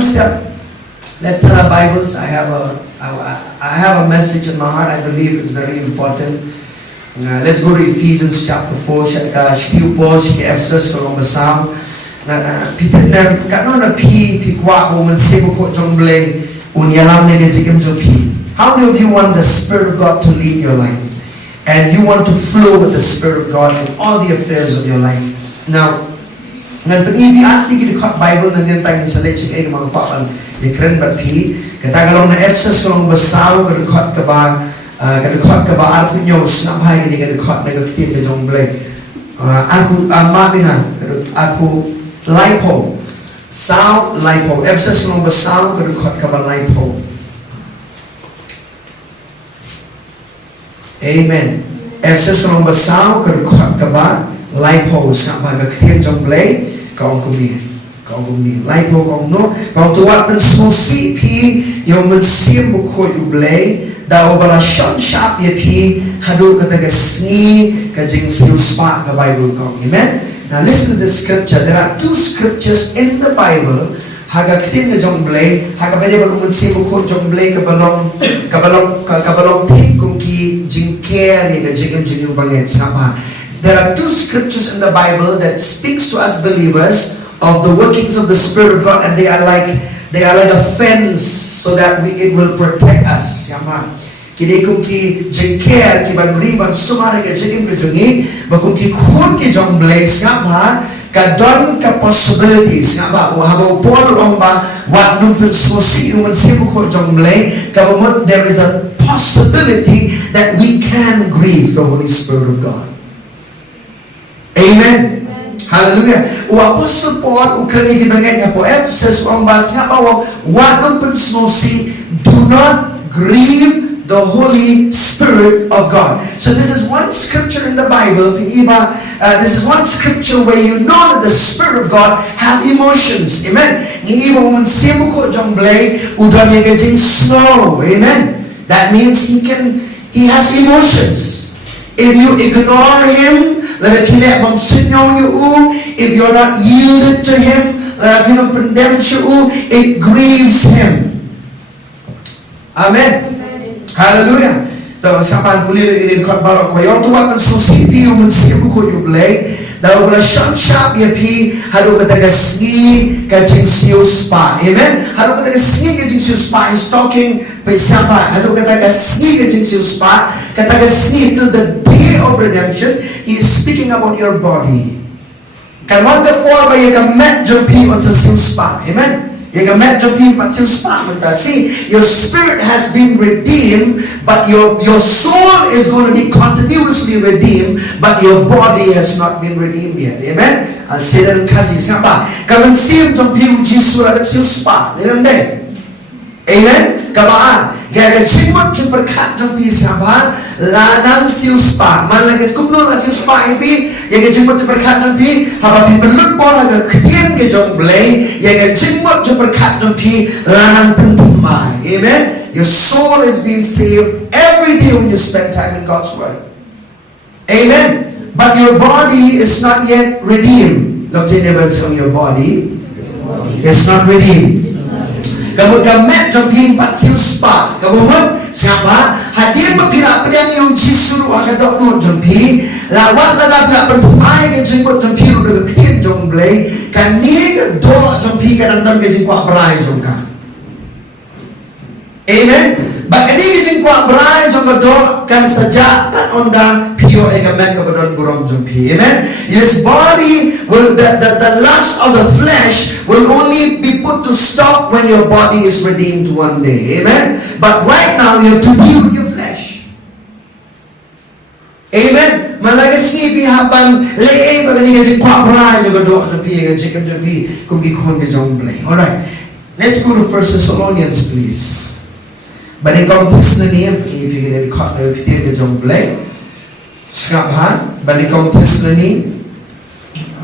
Let's turn our Bibles. I have a message in my heart. I believe it's very important. Let's go to Ephesians chapter 4. Few Paul's Ephesus kalong basaw. Pipit na kanon na pi kwa mo man sebo ko jongle unyalam na gajikim jo pi. How many of you want the Spirit of God to lead your life? And you want to flow with the Spirit of God in all the affairs of your life. Now, ngan pag-ibi ati gidikot Bible na niyang tangin sa leche kay mga papan ni kren batpi katagalong na Ephesus kalong basaw kadikot ka ba arko nyo snaphay gini kadikot na gagtin ka jong blake ako mabi nga ako lipo saw lipo Ephesus kalong basaw kadikot ka ba lipo. Amen. Ephesus kalong basaw kadikot ka ba lipo snaphay gagtin jong blake kaong kumni lipo kaong no kaong tuwat man susi pi yung Mynsiem Bakhuid ublay daw bala shon shop ya pi hadu kataga sngi ka Jingsngew spa ka Bible kaong. Amen. Now listen to this scripture. There are two scriptures in the Bible haga ktin ka jong blay haga pwede ba Mynsiem Bakhuid jong blay kabalong ting kung ki jingker ka Jingsngew banget sapa. There are two scriptures in the Bible that speaks to us believers of the workings of the Spirit of God, and they are like a fence so that it will protect us. Yama. Kini kung ki jengker ki banriban sumari ka jengim ka jengi, bakung ki kun ki jong blaze ngapa kadon ka possibilities ngapa uhabaw pol omba wat numpun sosi Mynsiem Bakhuid jong blaze kabamot there is a possibility that we can grieve the Holy Spirit of God. Amen. Hallelujah. O Apostle Paul ukrani gibangan niya po Ephesus ang bas nga pa wanong pensnosi, do not grieve the Holy Spirit of God. So this is one scripture in the Bible. This is one scripture where you know that the Spirit of God have emotions. Amen. Iba mo Mynsiem Bakhuid jong blay udon niya Jingsngew. Amen. That means he has emotions. If you ignore him, if you're not yielded to him, it grieves him. Amen. Hallelujah. So sapan puliro inin kot balok ko yung tuwat man susipi yung Mynsiem Bakhuid ublay daw wala shop yapi halo kataga sngi ka Jingsngew spa. Amen. Halo kataga sngi ka Jingsngew spa is talking by sapa halo kataga sngi ka Jingsngew spa kataga sngi till the day of redemption. He is speaking about your body. Kan wanda po ba yung met jopi on sa spa. Amen. Yung met jopi on sa spa. See, your spirit has been redeemed, but your soul is going to be continuously redeemed, but your body has not been redeemed yet. Amen. Sila ng kasi sapa. Kamansim jopi Jesus at sa spa. Amen. Kabaan. Gaya chingmot yung perkat yung pisa ba? Lanang siu spa. Malagay kung noon la siu spa ipi, gaya chingmot yung perkat yung pi, habang pibalot po haga ktiyan ka yung blay, gaya chingmot yung perkat yung pi, lanang puntumay. Amen? Your soul is being saved every day when you spend time in God's Word. Amen? But your body is not yet redeemed. Look to your neighbor and your body is not redeemed. Kamu kamet jompi pat siu spa. Kamu siapa? Hadir mapila pedang yung jisuru akadok no jompi. Lawat na pila pentumai ke jenggot jompi lu de ktin jomblay. Kani do jompi kadang dam ke jengkwa brai jongka. Amen. But ini ke jengkwa brai jongka do kan saja tan onda pio ekamet kabadon burom jompi. Amen. His body will the lust of the flesh will only be put to stop when your body is redeemed one day. Amen. But right now you have to deal with your flesh. Amen. Malagas ni habang lei bagani nga jikwa brai joga do to pi nga jikam do pi kung gikon nga jomblay. All right. Let's go to 1 Thessalonians please. Banikong tes na niya ibigay ni ko na ktir nga jomblay. Skap ha? Banikong tes na ni.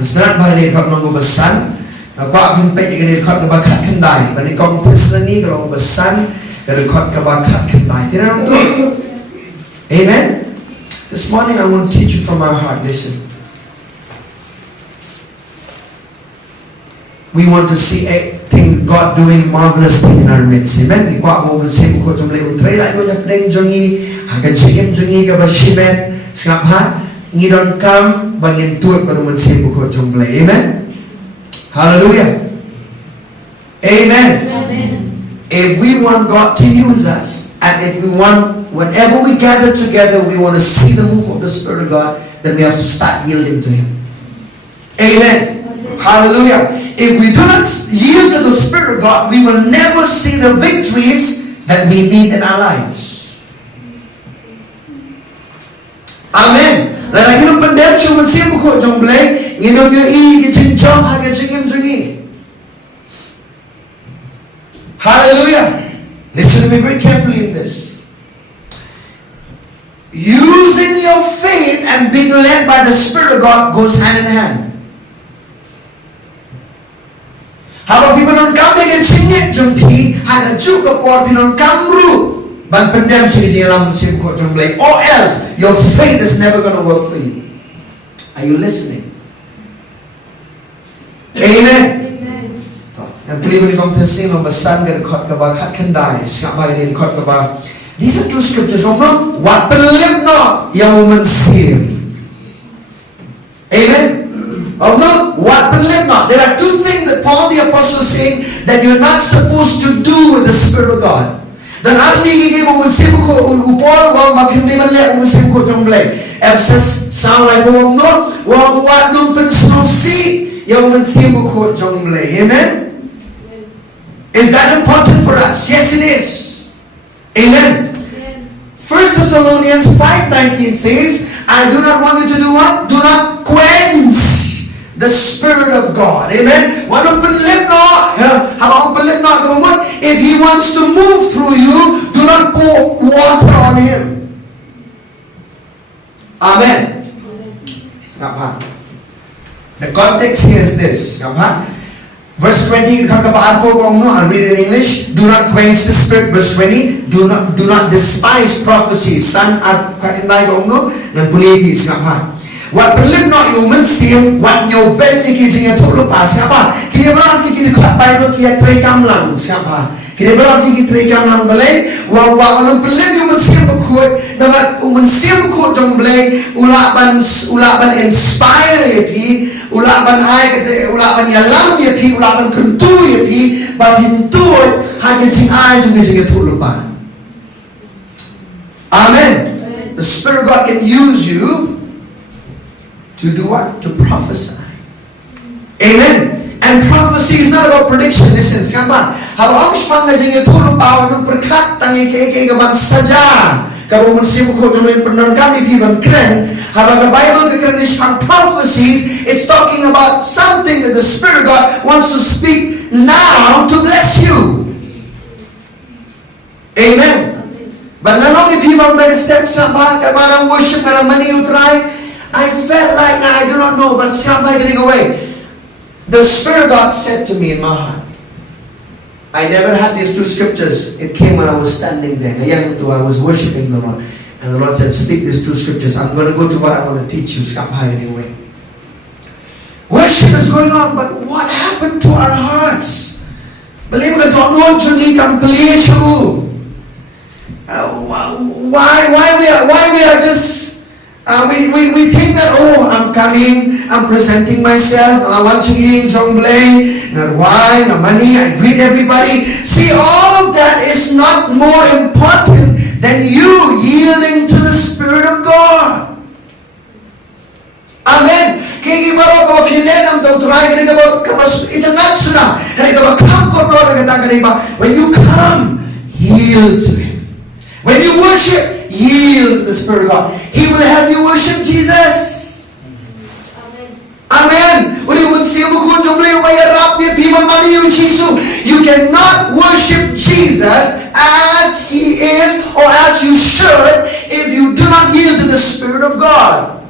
Kasnat ba ni ko nang gubasan? Kwa gimpay ganit kot ka bakat kendai. Banikong tes na ni kalau gubasan ganit kot ka bakat kendai. Tinanong to. Amen. This morning I want to teach you from our heart. Listen. We want to see God doing marvelous thing in our midst. Amen. Ikwa mo Mynsiem ko jomle untray la yo yapdeng jongi hagan chim jongi ka ba shimet skap ha ngiron kam bangin tuot ba Mynsiem ko jomle. Amen. Hallelujah. Amen. Amen. If we want God to use us, and if we want, whenever we gather together, we want to see the move of the Spirit of God, then we have to start yielding to Him. Amen. Hallelujah. If we do not yield to the Spirit of God, we will never see the victories that we need in our lives. Amen. Là khi nó vấn đề chúng mình xem một trong lấy, như nó như y cái chân trong hai cái chân em chân y. Hallelujah. Listen to me very carefully in this. Using your faith and being led by the Spirit of God goes hand in hand. How about people don't come again singing jumpi, had a juke or people don't come through. But pandem singing Mynsiem ko jumble, or else your faith is never going to work for you. Are you listening? Amen. And believe when you come to sing on the sun, get a cut kaba, cut can die, snap by the cut kaba. These are two scriptures, no? What believe not, young Mynsiem. Amen. Oh no, what believe not. There are two things that Paul the Apostle is saying that you're not supposed to do with the Spirit of God. Dan ahli gigi mo Mynsiem ko upor wa mapindi man le Mynsiem ko jomble. Ephesus sound like no what no pensosi young Mynsiem ko jomble. Amen. Is that important for us? Yes, it is. Amen. 1 Thessalonians 5:19 says, I do not want you to do what? Do not quench the Spirit of God. Amen. If He wants to move through you, do not pour water on Him. Amen. The context here is this. Verse 20, I'll read it in English. Do not quench the Spirit. Verse 20, do not despise prophecy. San at kakindai ko no, nagpuligi siapa. What believe not you Mynsiem, what nyo ben ni kijing tulo pa siapa. Kini berang kini kat Bible kia tray kamlang siapa. Kini berang kini tray kamlang balay. Wa anong believe you Mynsiem Bakhuid, namat Mynsiem ko jong balay ulaban inspire yapi. Ulaban ay kate ulaban yalam yapi ulaban kuntu yapi babintuot hagajing ay jung tulo pa. Amen. The Spirit of God can use you to do what? To prophesy. Amen. And prophecy is not about prediction. Listen, siapa? Habang spang ngajing tulong bawa ng perkat tangi kay gaban saja. Kamu Mynsiem ko jumlin penon kami piban kren. Habang the Bible kekren spang prophecies, it's talking about something that the Spirit of God wants to speak now to bless you. Amen. But not only people that step samba, kamarang worship, karang maniutray. I felt like, I do not know, but somebody getting away. The Spirit of God said to me in my heart, I never had these two scriptures. It came when I was standing there. I was worshiping the Lord. And the Lord said, speak these two scriptures. I'm going to go to what I want to teach you. Anyway. Worship is going on, but what happened to our hearts? Believe me, don't know why we are just we think that, oh, I'm coming, I'm presenting myself, I want to eat jongle, not wine, not money, I greet everybody. See, all of that is not more important than you yielding to the Spirit of God. Amen. When you come, yield to Him. When you worship, yield to the Spirit of God. He will help you worship Jesus. Amen. You cannot worship Jesus as He is or as you should if you do not yield to the Spirit of God.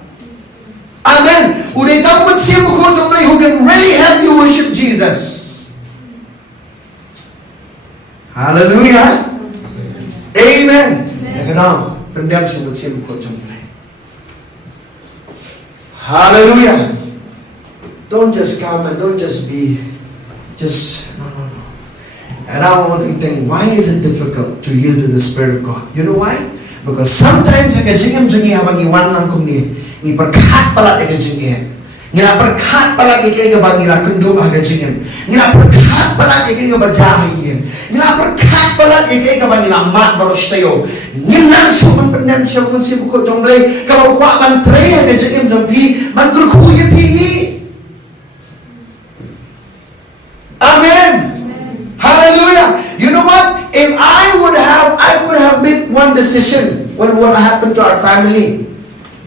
Amen. Who can really help you worship Jesus. Hallelujah. Amen. Hallelujah. Don't just come and don't just be no. And I want to think, why is it difficult to yield to the Spirit of God? You know why? Because sometimes I can habang iwan lang kung ni perkat pala I can Ngila perkat pala kay bang ngila kundu aga jingem. Ngila perkat pala kay bajahin. Ngila perkat pala kay bang ngila mat baros tayo. Ngila suman pendam siya kung si buko jomble kalau kwa man trey aga jingem jompi man kurkuya pihi. Amen. Hallelujah. You know what? If I could have made one decision when what happened to our family.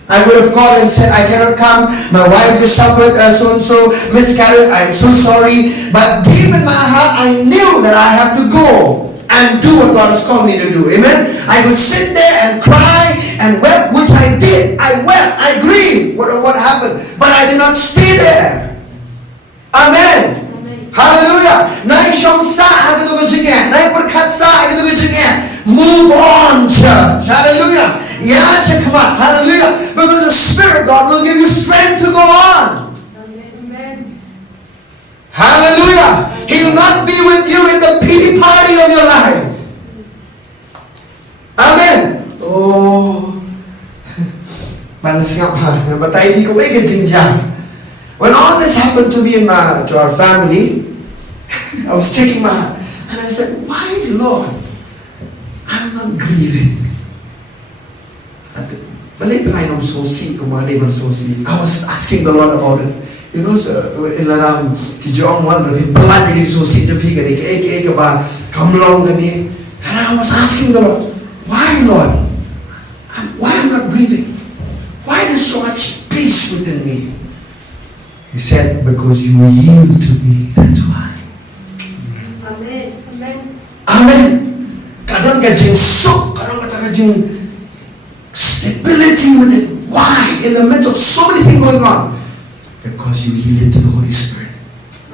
I would have called and said, I cannot come. My wife just suffered so-and-so miscarriage. I'm so sorry. But deep in my heart, I knew that I have to go and do what God has called me to do. Amen. I would sit there and cry and wept, which I did. I wept. I grieved what happened. But I did not stay there. Amen. Hallelujah. Move on, church. Hallelujah. Yeah, come on. Hallelujah. Because the Spirit God will give you strength to go on. Amen. Hallelujah. He will not be with you in the pity party of your life. Amen. Oh. When all this happened to me to our family, I was checking my heart. And I said, why, Lord? I'm not grieving. I was asking the Lord about it. You know, sir, in around Kijong one, blood is so sick to pick and come along and I was asking the Lord, why, Lord? Why am I not grieving? Why there's so much peace within me? He said, because you yield to me, that's why. Amen. Amen. Amen. Kadang kajing sok, kadang kajing stability within. Why? In the midst of so many things going on. Because you yielded to the Holy Spirit.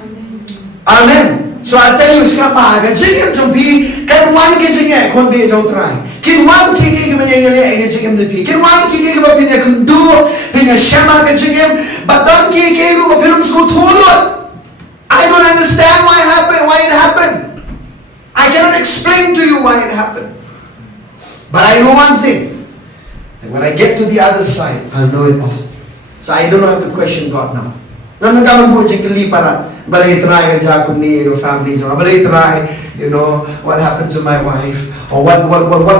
Amen. Amen. So I tell you, siapa kajing jom pi, kan wan kajing kon be jom try. Kin wan kiki kemenyanya kajing pi. Kin wan kiki kemenyanya kundu, pinya shema kajing. But don't kiki lu pinum school tulot. I don't understand why it happened. I cannot explain to you why it happened. But I know one thing. That when I get to the other side, I'll know it all. So I don't have to question God now. Nang nagkaman po dyan kaliparan, balay try ka dyan kung ni your family dyan. Balay try, you know, what happened to my wife, or what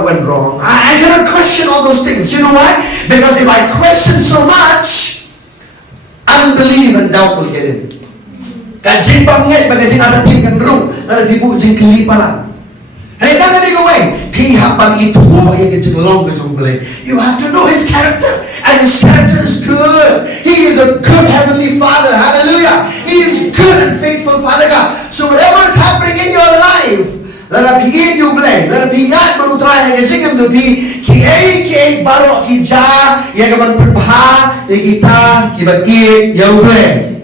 went wrong. I cannot question all those things. You know why? Because if I question so much, unbelief and doubt will get in. Kajing pangit, bagajing atatin kan rung, nada pibu jing kaliparan. And it doesn't go away. You have to know His character, and His character is good. He is a good Heavenly Father. Hallelujah. He is good and faithful Father God. So whatever is happening in your life, let it be in you blame. Let it be yat manutray hagajing to be ki barok ki ja yagaman prabha yagita ki bagi yauble.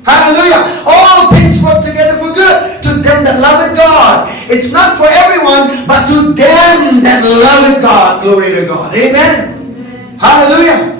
Hallelujah. All things work together for good to them that love God. It's not for everyone, but to them that love God. Glory to God. Amen. Hallelujah.